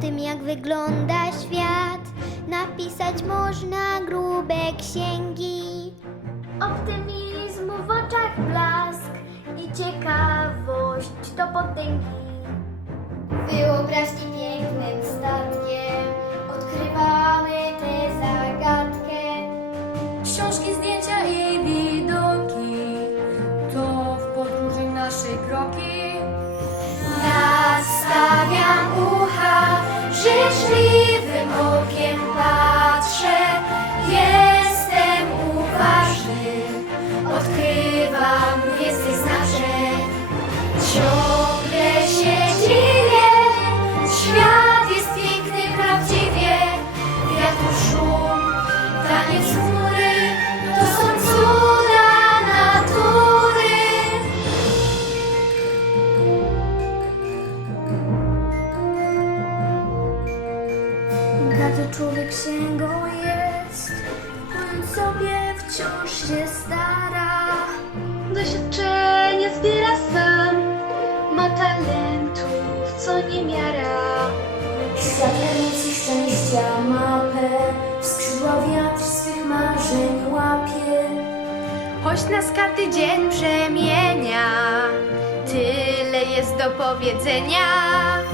tym, jak wygląda świat, napisać można grube księgi. Optymizmu w oczach blask i ciekawość do potęgi. Wyobraźni pięknym statkiem odkrywamy tę zagadkę. Książki, zdjęcia i widoki to w podróży nasze kroki. Księgą jest, on sobie wciąż się stara. Doświadczenie zbiera sam, ma talentów, co nie miara. Świat emocji szczęścia mapę, w skrzydła wiatr swych marzeń łapie. Choć nas każdy dzień przemienia, tyle jest do powiedzenia.